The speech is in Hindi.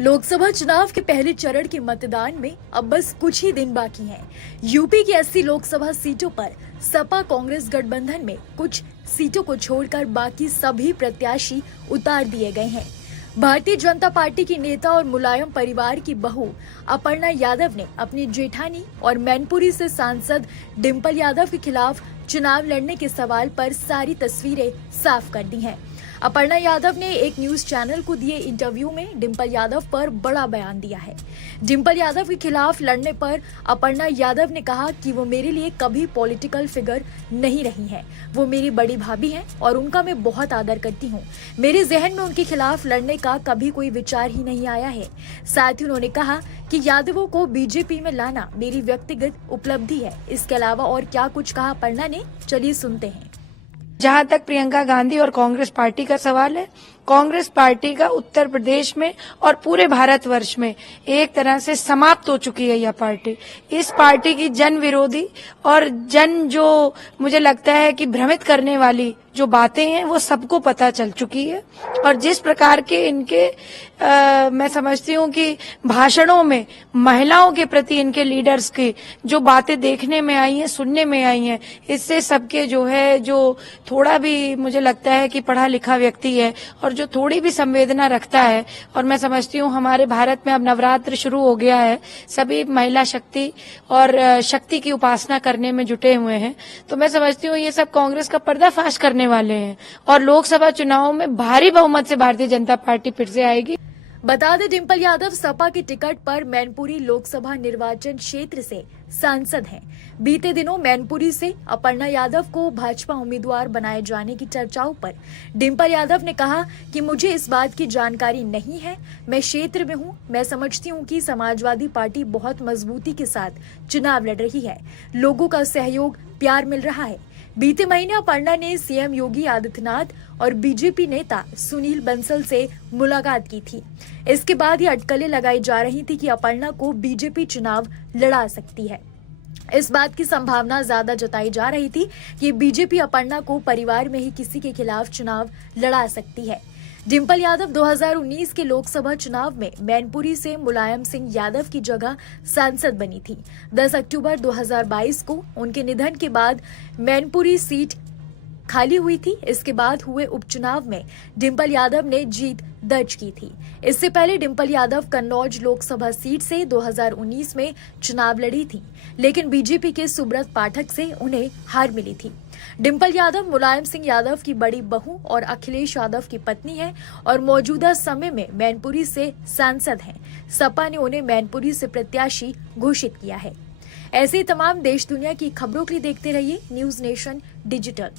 लोकसभा चुनाव के पहले चरण के मतदान में अब बस कुछ ही दिन बाकी हैं। यूपी की 80 लोकसभा सीटों पर सपा कांग्रेस गठबंधन में कुछ सीटों को छोड़कर बाकी सभी प्रत्याशी उतार दिए गए हैं। भारतीय जनता पार्टी की नेता और मुलायम परिवार की बहू अपर्णा यादव ने अपनी जेठानी और मैनपुरी से सांसद डिंपल यादव के खिलाफ चुनाव लड़ने के सवाल पर सारी तस्वीरें साफ कर दी हैं। अपर्णा यादव ने एक न्यूज चैनल को दिए इंटरव्यू में डिंपल यादव पर बड़ा बयान दिया है। डिंपल यादव के खिलाफ लड़ने पर अपर्णा यादव ने कहा कि वो मेरे लिए कभी पॉलिटिकल फिगर नहीं रही हैं। वो मेरी बड़ी भाभी हैं और उनका मैं बहुत आदर करती हूँ। मेरे जहन में उनके खिलाफ लड़ने का कभी कोई विचार ही नहीं आया है। साथ ही उन्होंने कहा कि यादवों को बीजेपी में लाना मेरी व्यक्तिगत उपलब्धि है। इसके अलावा और क्या कुछ कहा अपर्णा ने, चलिए सुनते हैं। जहां तक प्रियंका गांधी और कांग्रेस पार्टी का सवाल है, कांग्रेस पार्टी का उत्तर प्रदेश में और पूरे भारतवर्ष में एक तरह से समाप्त हो चुकी है यह पार्टी। इस पार्टी की जन विरोधी और जो मुझे लगता है कि भ्रमित करने वाली जो बातें हैं वो सबको पता चल चुकी है। और जिस प्रकार के इनके मैं समझती हूँ कि भाषणों में महिलाओं के प्रति इनके लीडर्स की जो बातें देखने में आई हैं, सुनने में आई हैं, इससे सबके जो थोड़ा भी मुझे लगता है कि पढ़ा लिखा व्यक्ति है और जो थोड़ी भी संवेदना रखता है, और मैं समझती हूँ हमारे भारत में अब नवरात्र शुरू हो गया है, सभी महिला शक्ति और शक्ति की उपासना करने में जुटे हुए हैं। तो मैं समझती हूँ ये सब कांग्रेस का पर्दाफाश करने वाले हैं और लोकसभा चुनाव में भारी बहुमत से भारतीय जनता पार्टी फिर से आएगी। बता दें, डिंपल यादव सपा के टिकट पर मैनपुरी लोकसभा निर्वाचन क्षेत्र से सांसद हैं। बीते दिनों मैनपुरी से अपर्णा यादव को भाजपा उम्मीदवार बनाए जाने की चर्चाओं पर डिंपल यादव ने कहा कि मुझे इस बात की जानकारी नहीं है, मैं क्षेत्र में हूं। मैं समझती हूं कि समाजवादी पार्टी बहुत मजबूती के साथ चुनाव लड़ रही है, लोगों का सहयोग प्यार मिल रहा है। बीते महीने अपर्णा ने सीएम योगी आदित्यनाथ और बीजेपी नेता सुनील बंसल से मुलाकात की थी। इसके बाद ये अटकलें लगाई जा रही थी कि अपर्णा को बीजेपी चुनाव लड़ा सकती है। इस बात की संभावना ज्यादा जताई जा रही थी कि बीजेपी अपर्णा को परिवार में ही किसी के खिलाफ चुनाव लड़ा सकती है। डिंपल यादव 2019 के लोकसभा चुनाव में मैनपुरी से मुलायम सिंह यादव की जगह सांसद बनी थी। 10 अक्टूबर 2022 को उनके निधन के बाद मैनपुरी सीट खाली हुई थी। इसके बाद हुए उपचुनाव में डिंपल यादव ने जीत दर्ज की थी। इससे पहले डिंपल यादव कन्नौज लोकसभा सीट से 2019 में चुनाव लड़ी थी, लेकिन बीजेपी के सुब्रत पाठक से उन्हें हार मिली थी। डिंपल यादव मुलायम सिंह यादव की बड़ी बहू और अखिलेश यादव की पत्नी है और मौजूदा समय में मैनपुरी से सांसद हैं। सपा ने उन्हें मैनपुरी से प्रत्याशी घोषित किया है। ऐसे तमाम देश दुनिया की खबरों के लिए देखते रहिए न्यूज नेशन डिजिटल।